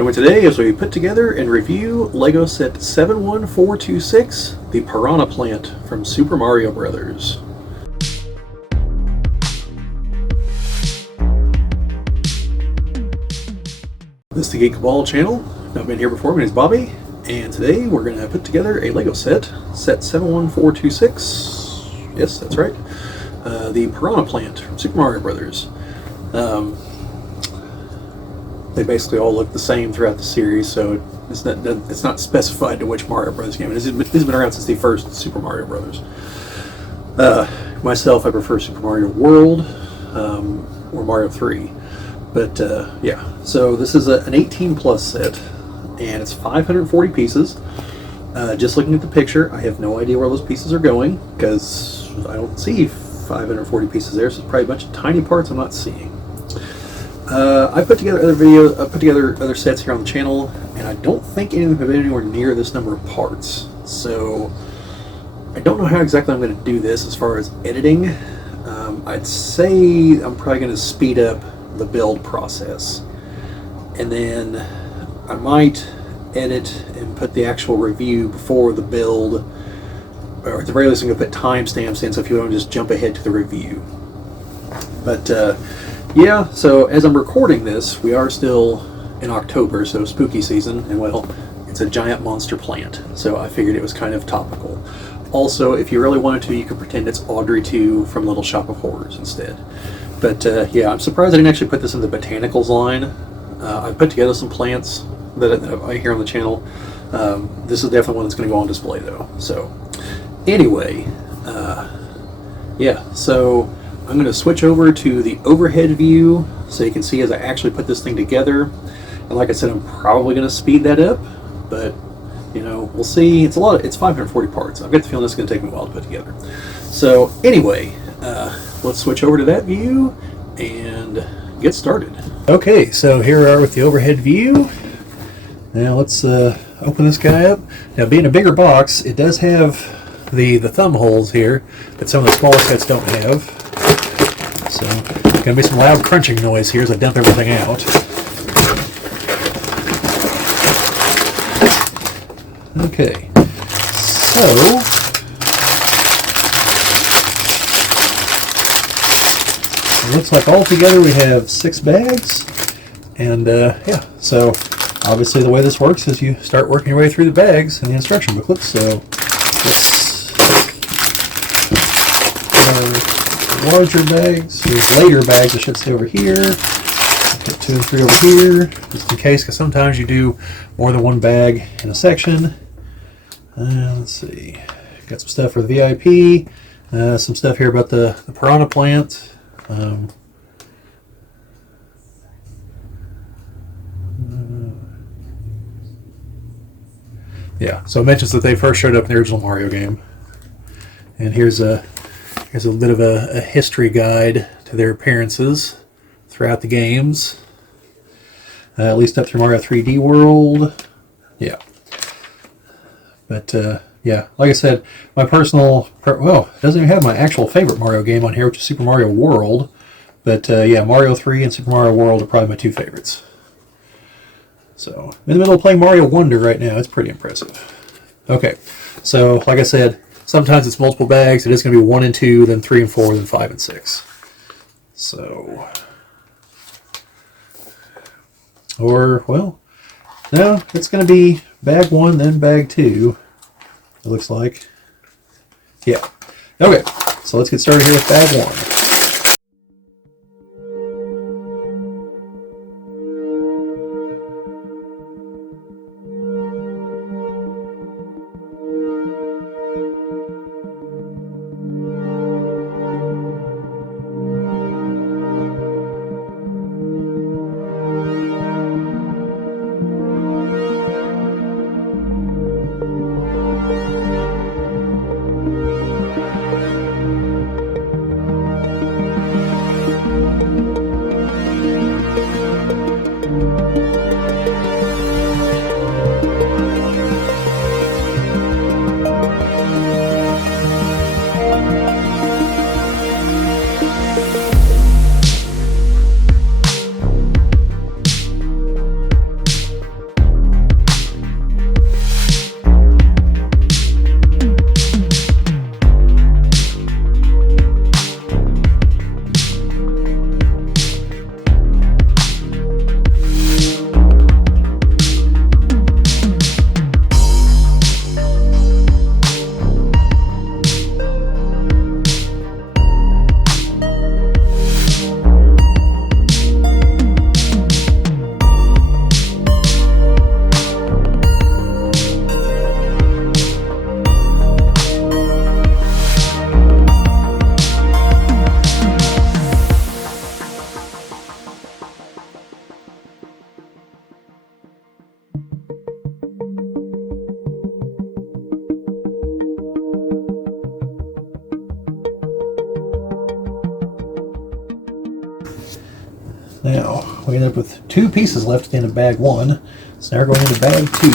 Join me today as we put together and review LEGO set 71426, the Piranha Plant from Super Mario Bros. This is the Geek Ball channel. I've been here before. My name is Bobbie, and today we're going to put together a LEGO set 71426. Yes, that's right. The Piranha Plant from Super Mario Bros. They basically all look the same throughout the series, so it's not specified to which Mario Bros. Game. This has been around since the first Super Mario Bros. Myself, I prefer Super Mario World or Mario 3. But yeah, so this is an 18 plus set, and it's 540 pieces. Just looking at the picture, I have no idea where those pieces are going because I don't see 540 pieces there, so it's probably a bunch of tiny parts I'm not seeing. I put together other sets here on the channel, and I don't think any of them have been anywhere near this number of parts. So I don't know how exactly I'm going to do this as far as editing. I'd say I'm probably going to speed up the build process, and then I might edit and put the actual review before the build, or at the very least I'm going to put timestamps in so if you want to just jump ahead to the review. But yeah, so as I'm recording this, we are still in October, so spooky season, and well, it's a giant monster plant, so I figured it was kind of topical. Also, if you really wanted to, you could pretend it's Outtro 2 from Little Shop of Horrors instead. But yeah, I'm surprised I didn't actually put this in the botanicals line. I put together some plants that I hear on the channel. This is definitely one that's going to go on display though. So anyway, yeah, so I'm going to switch over to the overhead view so you can see as I actually put this thing together. And like I said, I'm probably going to speed that up, but you know, we'll see. It's 540 parts. I've got the feeling it's going to take me a while to put together. So anyway, let's switch over to that view and get started. Okay, so here we are with the overhead view. Now let's open this guy up. Now, being a bigger box, it does have the thumb holes here that some of the smaller sets don't have. So there's going to be some loud crunching noise here as I dump everything out. Okay, so it looks like altogether we have 6 bags, and yeah, so obviously the way this works is you start working your way through the bags in the instruction booklet. So let's larger bags, there's later bags I should say over here. Put 2 and 3 over here, just in case, because sometimes you do more than one bag in a section. Let's see, got some stuff for the VIP, some stuff here about the Piranha Plant. Yeah, so it mentions that they first showed up in the original Mario game, and here's a bit of a history guide to their appearances throughout the games, at least up through Mario 3D World. Yeah. But yeah, like I said, my personal, well, it doesn't even have my actual favorite Mario game on here, which is Super Mario World. But yeah, Mario 3 and Super Mario World are probably my 2 favorites. So, I'm in the middle of playing Mario Wonder right now. It's pretty impressive. Okay, so like I said, sometimes it's multiple bags. It is going to be 1 and 2, then 3 and 4, then 5 and 6. So, or, well, no, it's going to be bag 1, then bag 2, it looks like. Yeah. Okay, so let's get started here with bag 1. we ended up with 2 pieces left at the end of bag 1. So now we're going into bag 2.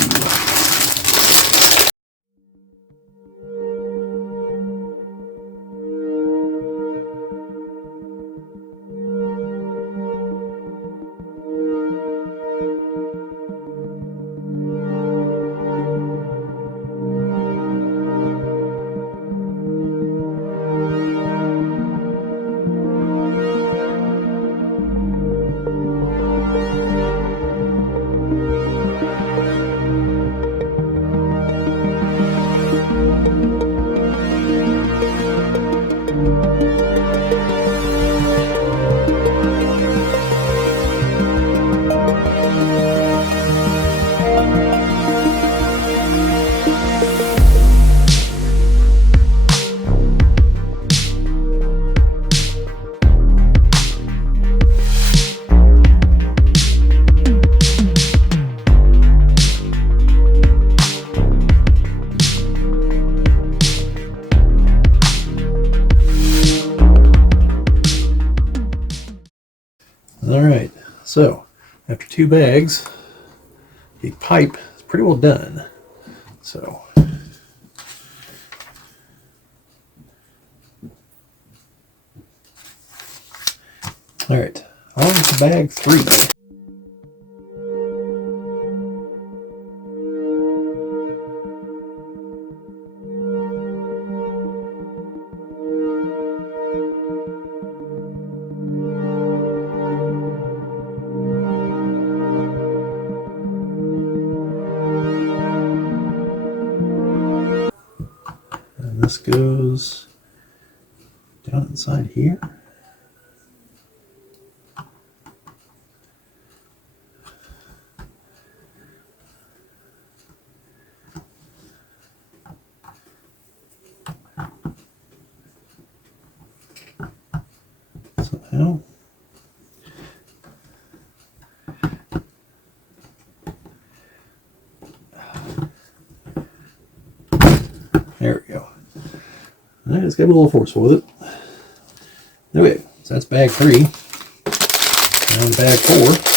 Alright, so after 2 bags, the pipe is pretty well done. So, alright, on to bag 3. This goes down inside here. Somehow. There we go. Alright, it's got a little force with it. Okay, so that's bag 3. Now to bag 4.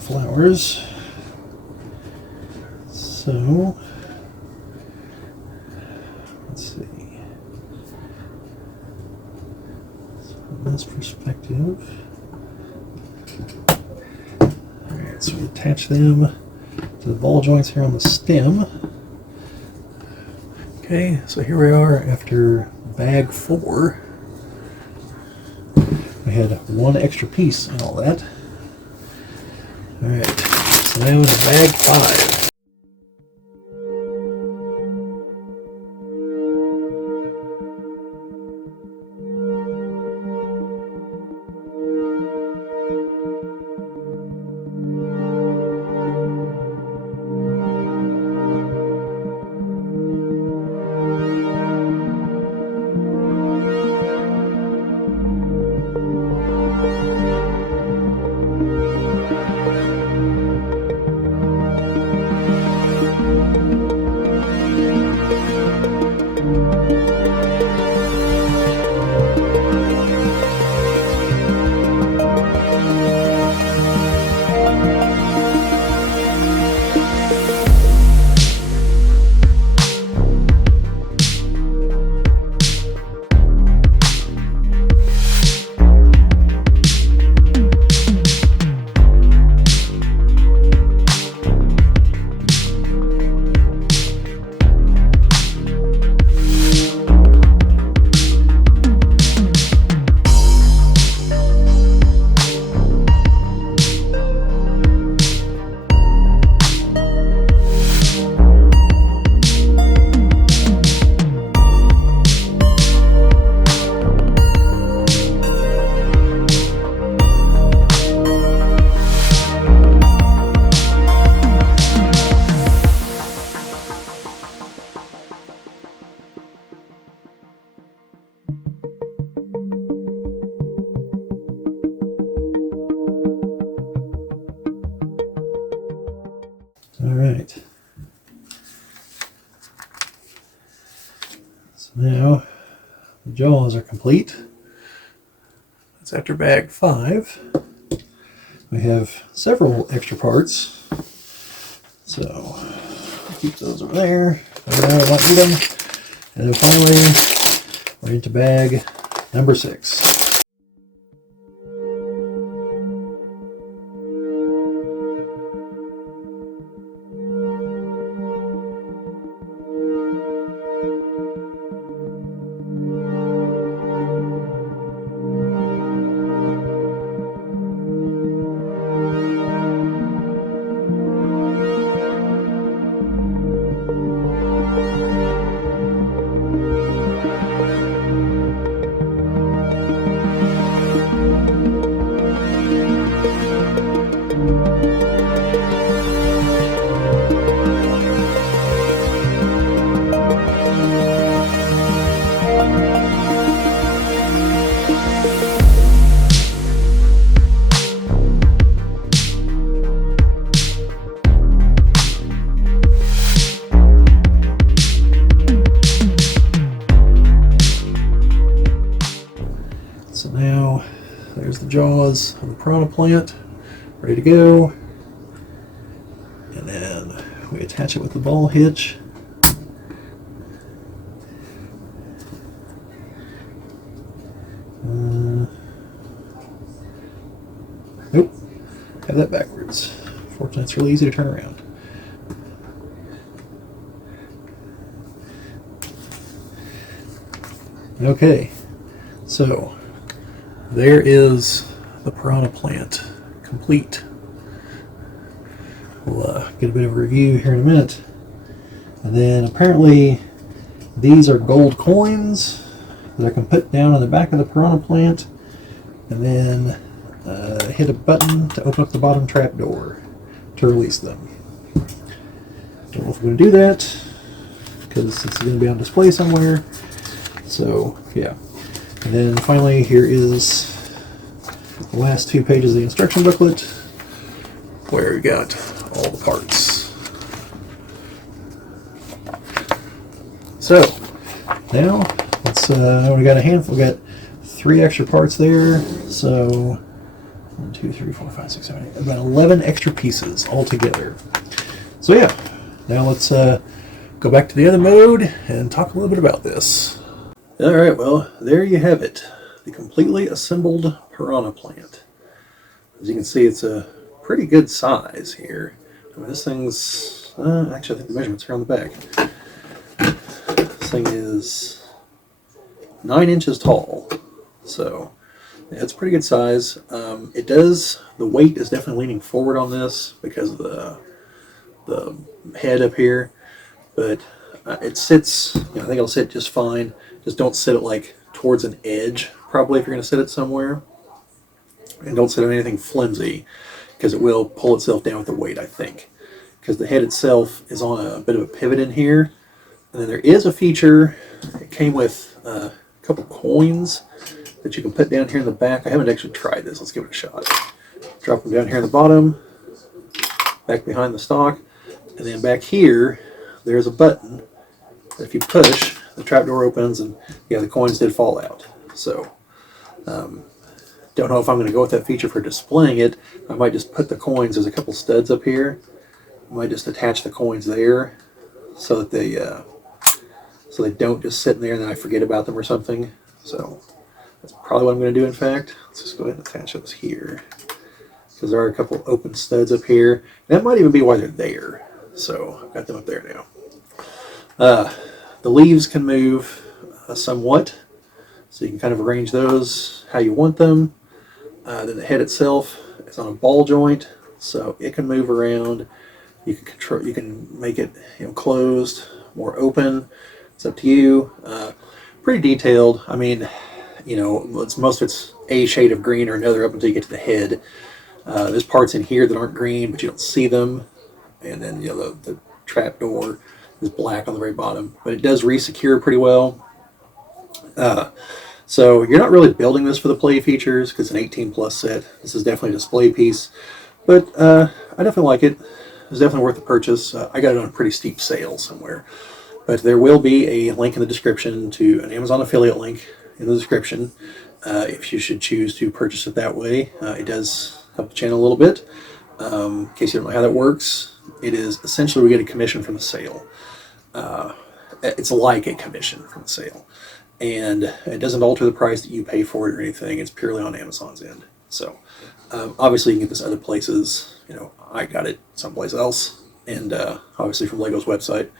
Flowers. So let's see. So from this perspective, all right. So we attach them to the ball joints here on the stem. Okay, so here we are after bag 4. We had one extra piece and all that. Alright, so now in bag 5. Alright. So now the jaws are complete. That's after bag 5. We have several extra parts. So keep those over there. I don't want to do them. And then finally, we're into bag number 6. So now there's the jaws of the Piranha Plant, ready to go. And then we attach it with the ball hitch. Nope, have that backwards. Fortunately, it's really easy to turn around. Okay, so there is the Piranha Plant complete. We'll get a bit of a review here in a minute. And then apparently these are gold coins that I can put down on the back of the Piranha Plant and then hit a button to open up the bottom trap door to release them. Don't know if I'm going to do that because it's going to be on display somewhere. So yeah. And then finally here is the last 2 pages of the instruction booklet where we got all the parts. So now let's we got a handful. We got 3 extra parts there. So 1, 2, 3, 4, 5, 6, 7, 8, about 11 extra pieces altogether. So yeah, now let's go back to the other mode and talk a little bit about this. Alright, well, there you have it. The completely assembled Piranha Plant. As you can see, it's a pretty good size here. I mean, this thing's... actually, I think the measurements are on the back. This thing is 9 inches tall. So yeah, it's pretty good size. The weight is definitely leaning forward on this because of the head up here, but it sits, I think it'll sit just fine. Just don't sit it like towards an edge, probably, if you're going to sit it somewhere. And don't sit on anything flimsy, because it will pull itself down with the weight, I think. Because the head itself is on a bit of a pivot in here. And then there is a feature, it came with a couple coins that you can put down here in the back. I haven't actually tried this. Let's give it a shot. Drop them down here in the bottom, back behind the stock. And then back here, there's a button that if you push, the trapdoor opens, and yeah, the coins did fall out. So, don't know if I'm going to go with that feature for displaying it. I might just put the coins, there's a couple studs up here. I might just attach the coins there so that they don't just sit in there and then I forget about them or something. So that's probably what I'm going to do, in fact. Let's just go ahead and attach those here, because there are a couple open studs up here. And that might even be why they're there. So I've got them up there now. The leaves can move somewhat, so you can kind of arrange those how you want them. Then the head itself is on a ball joint, so it can move around. You can control. You can make it, closed, more open. It's up to you. Pretty detailed. I mean, most of it's a shade of green or another up until you get to the head. There's parts in here that aren't green, but you don't see them. And then the trap door is black on the very bottom, but it does re-secure pretty well. So you're not really building this for the play features, because it's an 18 plus set. This is definitely a display piece, but I definitely like it. It's definitely worth the purchase. I got it on a pretty steep sale somewhere, but there will be a link in the description to an Amazon affiliate link in the description if you should choose to purchase it that way. It does help the channel a little bit. In case you don't know how that works, it is essentially we get a commission from the sale. It's like a commission from the sale, and it doesn't alter the price that you pay for it or anything. It's purely on Amazon's end. So obviously you can get this other places. I got it someplace else, and obviously from LEGO's website.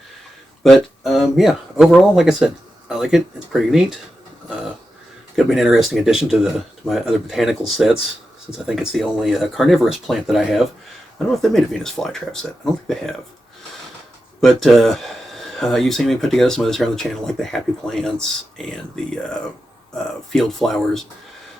But yeah, overall, like I said, I like it. It's pretty neat. Could be an interesting addition to my other botanical sets, since I think it's the only carnivorous plant that I have. I don't know if they made a Venus flytrap set. I don't think they have. But you've seen me put together some others here on the channel, like the happy plants and the field flowers.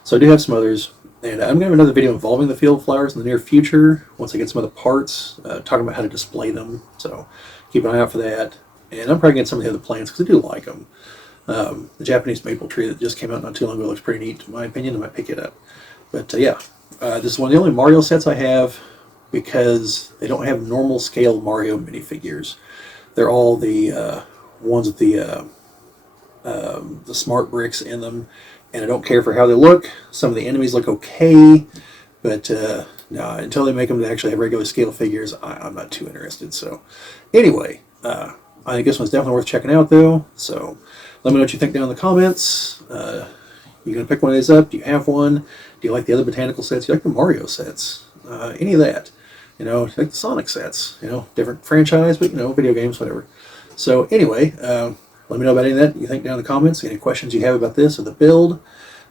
So I do have some others. And I'm going to have another video involving the field flowers in the near future, once I get some other parts, talking about how to display them. So keep an eye out for that. And I'm probably getting some of the other plants, because I do like them. The Japanese maple tree that just came out not too long ago looks pretty neat, in my opinion. I might pick it up. But yeah, this is one of the only Mario sets I have, because they don't have normal scale Mario minifigures. They're all the ones with the smart bricks in them, and I don't care for how they look. Some of the enemies look okay, but no, until they make them to actually have regular scale figures, I'm not too interested. So anyway, I think this one's definitely worth checking out, though. So let me know what you think down in the comments. You gonna pick one of these up? Do you have one? Do you like the other botanical sets? Do you like the Mario sets? Any of that? Like the Sonic sets. Different franchise, but video games, whatever. So anyway, let me know about any of that you think down in the comments. Any questions you have about this or the build.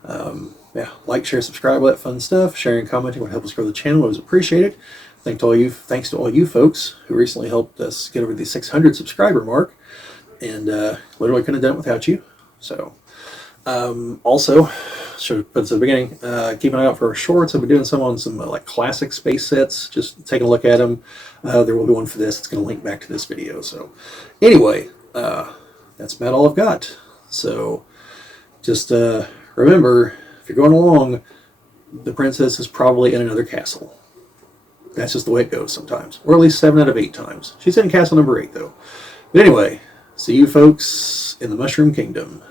Yeah, like, share, subscribe, all that fun stuff. Sharing and commenting would help us grow the channel. I always appreciate it. Thanks to all you folks who recently helped us get over the 600 subscriber mark, and literally couldn't have done it without you. So also, should have put this at the beginning, keep an eye out for our shorts. I've been doing some on some like classic space sets, just taking a look at them. There will be one for this. It's going to link back to this video. So anyway, that's about all I've got. So just remember, if you're going along, the princess is probably in another castle. That's just the way it goes sometimes. Or at least 7 out of 8 times. She's in castle number 8, though. But anyway, see you folks in the Mushroom Kingdom.